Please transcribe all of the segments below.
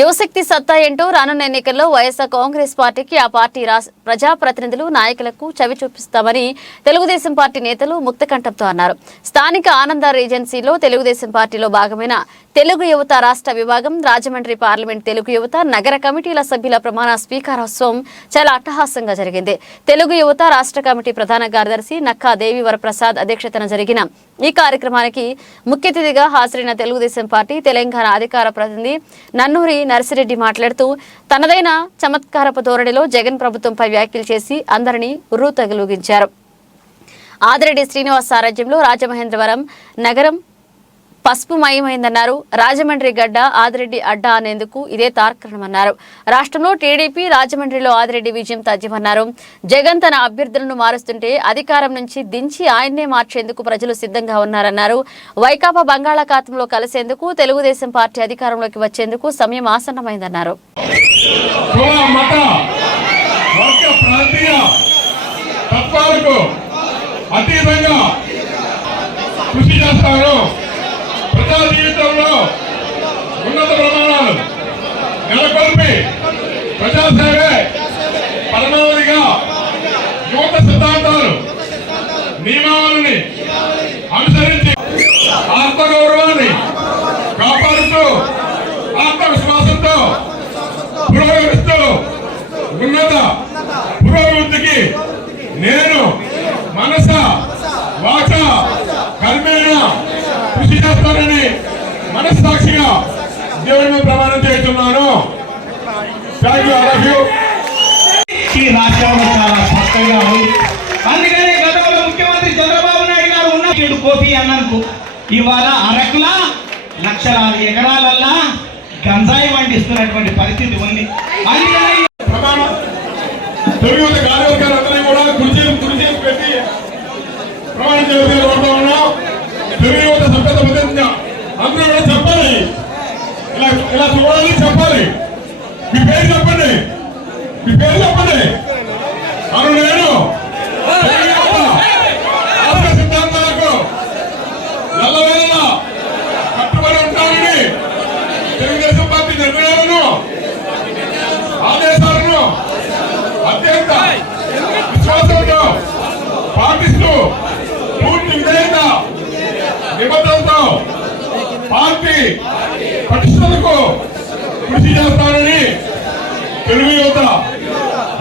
యువశక్తి సత్తా ఏంటో రానున్న ఎన్నికల్లో వైఎస్ఆర్ కాంగ్రెస్ పార్టీకి ఆ పార్టీ ప్రజాప్రతినిధులు నాయకులకు చవి చూపిస్తామని తెలుగుదేశం పార్టీ నేతలు ముక్తకంఠంతో అన్నారు. స్థానిక ఆనంద రీజెన్సీలో తెలుగుదేశం పార్టీలో భాగమైన తెలుగు యువత రాష్ట్ర విభాగం రాజమండ్రి పార్లమెంట్ తెలుగు యువత నగర కమిటీల సభ్యుల ప్రమాణ స్వీకారోత్సవం చాలా అట్టహాసంగా జరిగింది. తెలుగు యువత రాష్ట్ర కమిటీ ప్రధాన కార్యదర్శి నక్కా దేవి వరప్రసాద్ అధ్యక్షతన జరిగిన ఈ కార్యక్రమానికి ముఖ్య అతిథిగా హాజరైన తెలుగుదేశం పార్టీ తెలంగాణ అధికార ప్రతినిధి నన్నూరి నర్సిరెడ్డి మాట్లాడుతూ తనదైన చమత్కారపు ధోరణిలో జగన్ ప్రభుత్వంపై వ్యాఖ్యలు చేసి అందరినీ ఉర్రూ తగులుగించారు ఆదిరెడ్డి శ్రీనివాస్ సారథ్యంలో రాజమహేంద్రవరం నగరం పసుపుమయమైందన్నారు రాజమండ్రి గడ్డ ఆదిరెడ్డి అడ్డా అనేందుకు ఇదే తార్కాణమన్నారు రాష్ట్రంలో టీడీపీ రాజమండ్రిలో ఆదిరెడ్డి విజయం తథ్యమన్నారు జగన్ తన అభ్యర్థులను మారుస్తుంటే అధికారం నుంచి దించి ఆయన్నే మార్చేందుకు ప్రజలు సిద్ధంగా ఉన్నారన్నారు. వైకాపా బంగాళాఖాతంలో కలిసేందుకు తెలుగుదేశం పార్టీ అధికారంలోకి వచ్చేందుకు సమయం ఆసన్నమైందన్నారు. నెలకొల్పి ప్రజాసేవే పరమావధిగా యువత సిద్ధాంతాలు నియమావళిని అనుసరించి ఆత్మగౌరవాన్ని కాపాడుతూ ఆత్మవిశ్వాసంతో పురోగమిస్తూ ఉన్నత పురోభివృద్ధికి నేను మనస వాచ కర్మేణ కృషి చేస్తానని మనస్సాక్షిగా దేవుని ప్రమాణం థ్యాంక్ యూ యూ ఈ చాలా స్పష్టంగా ఉంది. అందుకనే గతంలో ముఖ్యమంత్రి చంద్రబాబు నాయుడు గారు ఉన్న కోపి అన్నందుకు ఇవాళ అరకుల లక్షలాది ఎకరాలల్లా గంజాయి పండిస్తున్నటువంటి పరిస్థితి ఉంది. అందుకనే ప్రమాణం తొలి కార్యవర్గాలందరినీ కూడా కుర్చీలు కుర్చీలు పెట్టి ప్రమాణం చేయాలని ఉన్నాం తొలి యువత సభ్యత ప్రతిజ్ఞ అందరూ కూడా చెప్పాలి ఇలా ఇలా చూడాలి చెప్పాలి మీ పేరు చెప్పండి మీ పేరు చెప్పండి అను నేను తొలి సిద్ధాంతాలకు ఎల్లవేళలా కట్టుబడి ఉంటానని తెలుగుదేశం పార్టీ నిర్ణయాలను ఆదేశాలను అత్యంత విశ్వాసంతో పాటిస్తూ పూర్తి విధేయత నిబద్ధతతో పార్టీ పటిష్టతకు కృషి చేస్తానని తెలుగు యువత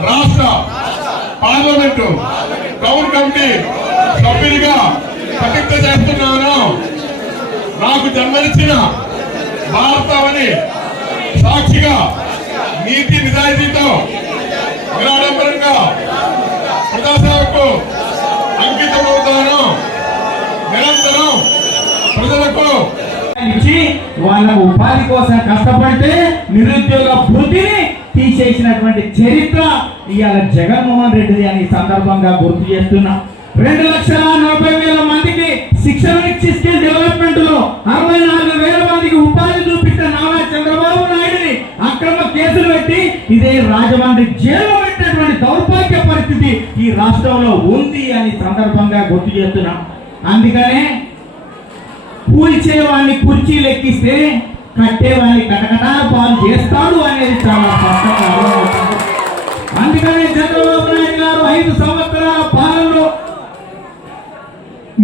రాష్ట్ర పార్లమెంటు టౌన్ కమిటీ సభ్యునిగా ప్రతిజ్ఞ చేస్తున్నాను. నాకు జన్మనిచ్చిన భారతవని సాక్షిగా నీతి నిజాయితీతో నిరాడంబరంగా ప్రజాసేవకు అంకితమవుతాను. నిరంతరం ప్రజలకు ఇచ్చి వాళ్ళ ఉపాధి కోసం కష్టపడితే నిరుద్యోగ భూతిని తీసేసినటువంటి చరిత్ర ఇవాళ జగన్మోహన్ రెడ్డిది అని సందర్భంగా గుర్తు చేస్తున్నా. రెండు లక్షల నలభై వేల మందికి శిక్షణ ఇచ్చి స్కిల్ డెవలప్మెంట్లో అరవై నాలుగు వేల మందికి ఉపాధి చూపించిన నారా చంద్రబాబు నాయుడిని అక్రమ కేసులు పెట్టి ఇదే రాజమండ్రి జైల్లో పెట్టినటువంటి దౌర్భాగ్య పరిస్థితి ఈ రాష్ట్రంలో ఉంది అని సందర్భంగా గుర్తు చేస్తున్నాం. అందుకనే కూల్చేవాడిని కుర్చీలు ఎక్కిస్తే కట్టేవాడిని కటకటా పాలు చేస్తాడు అనేది చాలా స్పష్టంగా అందుకనే చంద్రబాబు నాయుడు గారు ఐదు సంవత్సరాల పాలనలో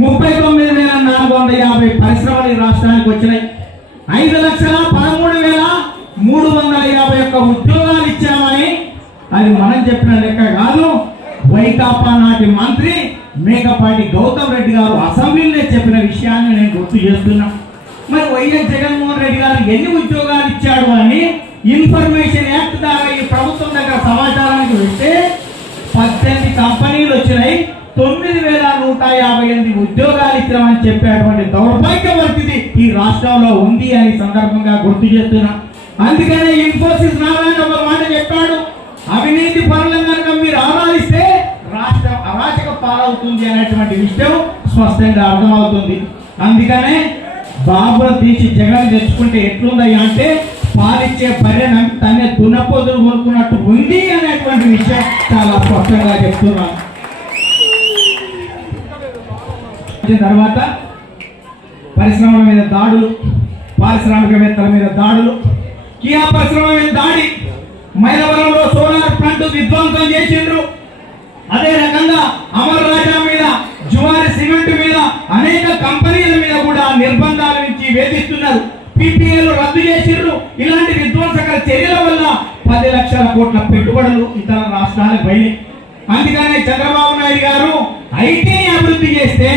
ముప్పై తొమ్మిది వేల నాలుగు వందల యాభై పరిశ్రమలు ఈ రాష్ట్రానికి వచ్చినాయి. ఐదు లక్షల పదమూడు వేల మూడు వందల యాభై ఒక్క ఉద్యోగాలు ఇచ్చామని అది మనం చెప్పిన లెక్క కాదు. వైకాపా నాటి మంత్రి మేకపాటి గౌతమ్ రెడ్డి గారు అసెంబ్లీలో చెప్పిన విషయాన్ని నేను గుర్తు చేస్తున్నా. మరి వైఎస్ జగన్మోహన్ రెడ్డి గారు ఎన్ని ఉద్యోగాలు ఇచ్చాడు అని ఇన్ఫర్మేషన్ యాక్ట్ ద్వారా ఈ ప్రభుత్వం దగ్గర సమాచారానికి వెళ్తే పద్దెనిమిది కంపెనీలు వచ్చినాయి. తొమ్మిది వేల నూట యాభై ఎనిమిది ఉద్యోగాలు ఇచ్చామని చెప్పేటువంటి దౌర్భాగ్య పరిస్థితి ఈ రాష్ట్రంలో ఉంది అని సందర్భంగా గుర్తు చేస్తున్నా. అందుకనే ఇన్ఫోసిస్ నారాయణ ఒక మాట చెప్పాడు. అవినీతి పనులను కనుక మీరు ఆరాధిస్తే రాష్ట్రం అరాచక పాలవుతుంది అనేటువంటి విషయం స్పష్టంగా అర్థమవుతుంది. అందుకనే బాబును తీసి జగన్ తెచ్చుకుంటే ఎట్లుందయ్యా అంటే పాలిచ్చే పర్యటన తనే దున్నపోతులు కొనుక్కున్నట్టు ఉంది అనేటువంటి విషయం చాలా స్పష్టంగా చెప్తున్నాను తర్వాత పరిశ్రమల మీద దాడులు పారిశ్రామికవేత్తల మీద దాడులు. కియా పరిశ్రమ మీద దాడి. మైలవరంలో సోలార్ ప్లాంట్ విధ్వంసం చేసిండ్రు. అదే రకంగా అమర్ రాజా మీద జువారి సిమెంట్ మీద అనేక కంపెనీల నిర్బంధాలు ఇచ్చి వేధిస్తున్నారు. పీపీఏలు రద్దు చేసిండ్రు ఇలాంటి విధ్వంసకర చర్యల వల్ల పది లక్షల కోట్ల పెట్టుబడులు ఇతర రాష్ట్రాలకు పోయినాయి. అందుకనే చంద్రబాబు నాయుడు గారు ఐటీని అభివృద్ధి చేస్తే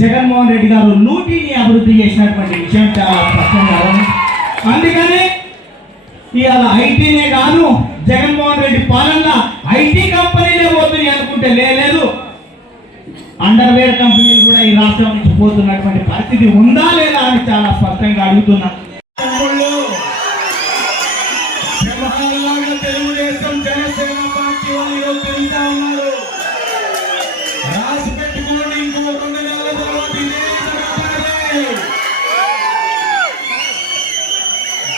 జగన్మోహన్ రెడ్డి గారు నూటిని అభివృద్ధి చేసినటువంటి విషయం చాలా స్పష్టంగా అందుకనే ఇవాళ ఐటీనే కాదు జగన్మోహన్ రెడ్డి పాలనలో ఐటీ కంపెనీలే పోతుంది అనుకుంటే లేదు. అండర్వేర్ కంపెనీలు కూడా ఈ రాష్ట్రం నుంచి పోతున్నటువంటి పరిస్థితి ఉందా లేదా అని చాలా స్పష్టంగా అడుగుతున్నా. తెలుగుదేశం జనసేన పార్టీ వాళ్ళు తిరుగుతా ఉన్నారు. రాసి పెట్టుకోండి ఇంకో రెండు నెలల తర్వాత ఇదే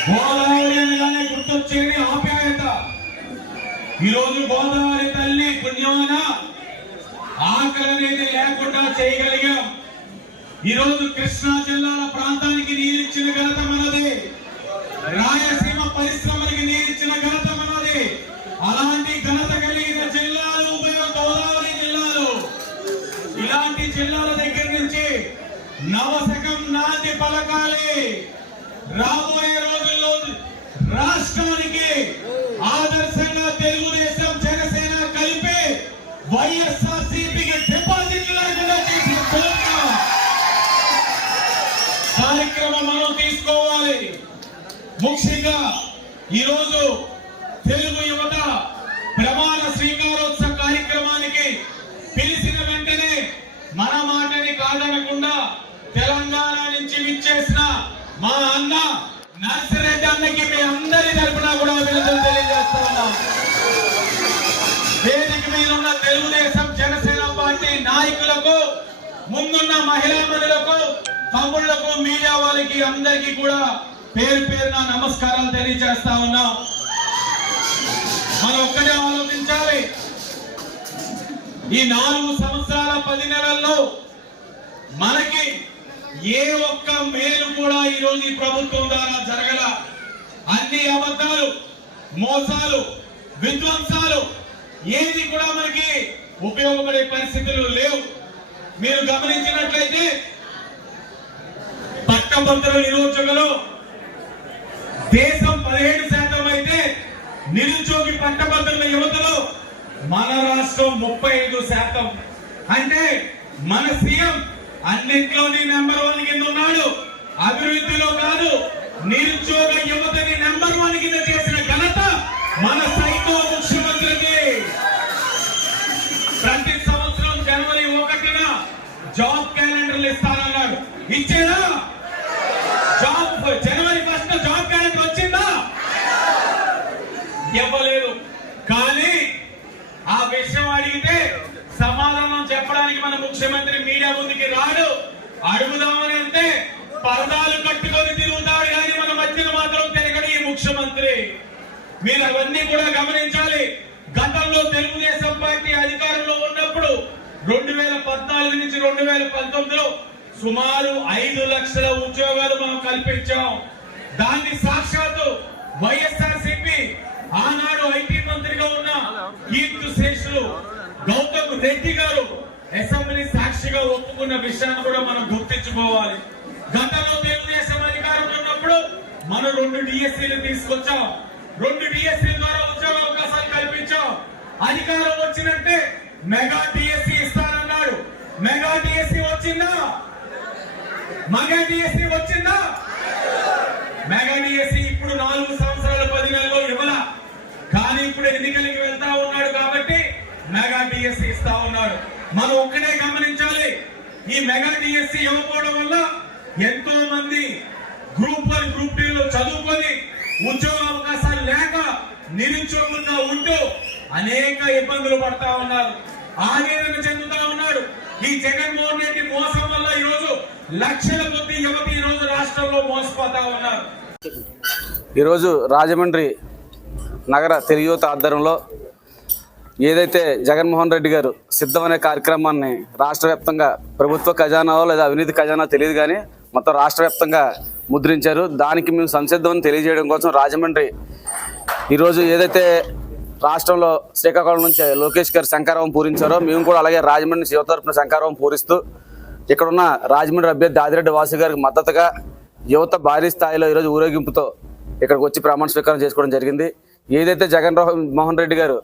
గోదావరి అనగానే గుర్తొచ్చేది ఆప్యాయత. ఈరోజు గోదావరి తల్లి పుణ్యమాన? ఆకలి అనేది లేకుండా చేయగలిగాం. ఈరోజు కృష్ణా జిల్లాల ప్రాంతానికి నీరిచ్చిన ఘనత మనది. రాయలసీమ పరిశ్రమలకి నీరిచ్చిన ఘనత మనది. అలాంటి ఘనత కలిగిన జిల్లాలు ఉభయ గోదావరి జిల్లాలు. ఇలాంటి జిల్లాల దగ్గర నుంచి నవశకం నాంది పలకాలి. రాబోయే రోజుల్లో రాష్ట్రానికి ఆదర్శంగా తెలుగుదేశం జనసేన కలిపి వైఎస్ఆర్ కార్యక్రమం మనం తీసుకోవాలి. ముఖ్యంగా ఈరోజు తెలుగు యువత ప్రమాణ స్వీకారోత్సవ కార్యక్రమానికి పిలిచిన వెంటనే మన మాటని కాదనకుండా తెలంగాణ నుంచి విచ్చేసిన మా అన్న నర్సిరెడ్డి అన్నకి మీ అందరి తరఫున కూడా అభినందనలు తెలియజేస్తా ఉన్నాం. వేదిక మీద ఉన్న తెలుగుదేశం జనసేన పార్టీ నాయకులకు ముందున్న తమ్ముళ్ళకు మీడియా వాళ్ళకి అందరికీ కూడా పేరు పేరున నమస్కారాలు తెలియజేస్తా ఉన్నాం. మనం ఒక్కటే ఆలోచించాలి. ఈ నాలుగు సంవత్సరాల పది నెలల్లో మనకి ఏ ఒక్క మేలు కూడా ఈ రోజు ఈ ప్రభుత్వం ద్వారా జరగల. అన్ని అబద్ధాలు మోసాలు విధ్వంసాలు ఏది కూడా మనకి ఉపయోగపడే పరిస్థితులు లేవు. మీరు గమనించినట్లయితే పట్టభద్రుల నిరుద్యోగులు దేశం పదిహేడు శాతం అయితే నిరుద్యోగి పట్టభద్రుల యువతలో మన రాష్ట్రం ముప్పై ఐదు శాతం. అంటే మన సీఎం అన్నింటిలోని నెంబర్ వన్ కింద ఉన్నాడు. అభివృద్ధిలో కాదు నిరుద్యోగ యువతని నెంబర్ వన్ కింద చేసిన ఘనత మన సైకో ఇచ్చేదా జాబ్ జనవరి ఫస్ట్ జాబ్ గ్యారెంటీ వచ్చిందా? ఇవ్వలేదు. కానీ ఆ విషయం అడిగితే సమాధానం చెప్పడానికి మన ముఖ్యమంత్రి మీడియా ముందుకి రాడు. అడుగుదామని అంటే పరదాలు కట్టుకొని తిరుగుతాడు కానీ మన మధ్యన మాత్రం తిరగడు ఈ ముఖ్యమంత్రి. మీరు అవన్నీ కూడా గమనించాలి. గతంలో తెలుగుదేశం పార్టీ అధికారంలో ఉన్నప్పుడు రెండు వేల పద్నాలుగు నుంచి రెండు వేల పంతొమ్మిదిలో సుమారు ఐదు లక్షల ఉద్యోగాలు మనం కల్పించాం. దాన్ని సాక్షాత్తు వైఎస్ఆర్ సిపి ఆనాడు ఐటీ మంత్రిగా ఉన్న కీర్తి శేషులు గౌతమ్ రెడ్డి గారు అసెంబ్లీ సాక్షిగా ఒప్పుకున్న విషయాన్ని కూడా మనం గుర్తించుకోవాలి. గతంలో తెలుగుదేశం అధికారం ఉన్నప్పుడు మనం రెండు డిఎస్సీలు తీసుకొచ్చాం. రెండు డిఎస్సీ ద్వారా ఉద్యోగ అవకాశాలు కల్పించాం. అధికారం వచ్చినట్టే మెగా డిఎస్సీ ఇస్తానన్నాడు. మెగా డిఎస్సీ వచ్చిందా? మగా డిఎస్సీ వచ్చిందా? మెగా డిఎస్సీ ఇప్పుడు నాలుగు సంవత్సరాల పది నెలలో ఇవ్వాల. కానీ ఇప్పుడు ఎన్నికలకి వెళ్తా ఉన్నాడు కాబట్టి మెగా డిఎస్సీ ఇస్తా ఉన్నాడు. మనం ఒక్కడే గమనించాలి ఈ మెగా డిఎస్సీ ఇవ్వకపోవడం వల్ల ఎంతో మంది గ్రూప్ వన్ గ్రూప్ టూ లో చదువుకొని ఉద్యోగ అవకాశాలు లేక నిరుద్యోగులుగా ఉంటూ అనేక ఇబ్బందులు పడతా ఉన్నారు. ఆవేదన చెందుతా ఉన్నాడు. ఈ జగన్మోహన్ రెడ్డి మోసం వల్ల ఈరోజు లక్షల మంది యువత ఈరోజు రాష్ట్రంలో మోసపోతా ఉన్నారు. ఈరోజు రాజమండ్రి నగర తెలుగు యువత ఆధ్వర్యంలో ఏదైతే జగన్మోహన్ రెడ్డి గారు సిద్ధమనే కార్యక్రమాన్ని రాష్ట్ర వ్యాప్తంగా ప్రభుత్వ ఖజానాలో లేదా అవినీతి ఖజానా తెలియదు కానీ మొత్తం రాష్ట్ర వ్యాప్తంగా ముద్రించారు. దానికి మేము సంసిద్ధం తెలియజేయడం కోసం రాజమండ్రి ఈరోజు ఏదైతే రాష్ట్రంలో శ్రీకాకుళం నుంచి లోకేష్ గారు శంకారావం పూరించారో మేము కూడా అలాగే రాజమండ్రి శివ తరపున శంకారావం పూరిస్తూ ఇక్కడున్న రాజమండ్రి అభ్యర్థి ఆదిరెడ్డి వాసు గారికి మద్దతుగా యువత భారీ స్థాయిలో ఈరోజు ఊరేగింపుతో ఇక్కడికి వచ్చి ప్రమాణ స్వీకారం చేసుకోవడం జరిగింది. ఏదైతే జగన్ మోహన్ రెడ్డి గారు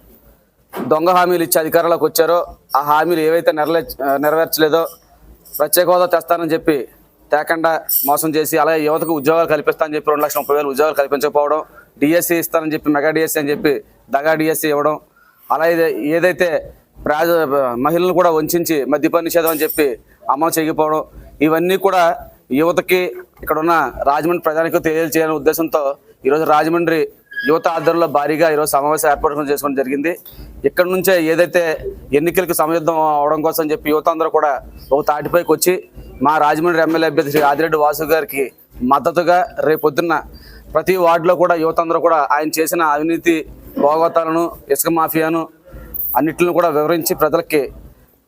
దొంగ హామీలు ఇచ్చి అధికారంలోకి వచ్చారో ఆ హామీలు ఏవైతే నెరవే నెరవేర్చలేదో ప్రత్యేక హోదా తెస్తానని చెప్పి తేకుండా మోసం చేసి అలాగే యువతకు ఉద్యోగాలు కల్పిస్తానని చెప్పి రెండు లక్షల ముప్పై వేలు ఉద్యోగాలు కల్పించకపోవడం డిఎస్సి ఇస్తానని చెప్పి మెగా డిఎస్సి అని చెప్పి దగా డిఎస్సి ఇవ్వడం అలాగే ఏదైతే ప్రాజ మహిళలను కూడా వంచి మద్యపాన నిషేధం అని చెప్పి అమలు చేయకపోవడం ఇవన్నీ కూడా యువతకి ఇక్కడ ఉన్న రాజమండ్రి ప్రజానికి తెలియజేయాలనే ఉద్దేశంతో ఈరోజు రాజమండ్రి యువత ఆధ్వర్యంలో భారీగా ఈరోజు సమావేశం ఏర్పాటు చేసుకోవడం జరిగింది. ఇక్కడ నుంచే ఏదైతే ఎన్నికలకు సమయుద్ధం అవడం కోసం చెప్పి యువత అందరూ కూడా ఒక తాటిపైకి వచ్చి మా రాజమండ్రి ఎమ్మెల్యే అభ్యర్థి శ్రీ ఆదిరెడ్డి వాసు గారికి మద్దతుగా రేపొద్దున్న ప్రతి వార్డులో కూడా యువత అందరూ కూడా ఆయన చేసిన అవినీతి భోగవతాలను ఇసుక మాఫియాను అన్నిటిని కూడా వివరించి ప్రజలకి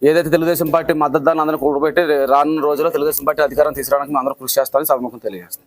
ఏదైతే తెలుగుదేశం పార్టీ మద్దతు దాన్ని అందరినీ కూడబెట్టి రానున్న రోజుల్లో తెలుగుదేశం పార్టీ అధికారం తీసుకురావడానికి మేము అందరూ కృషి చేస్తామని సభముఖం తెలియజేస్తాం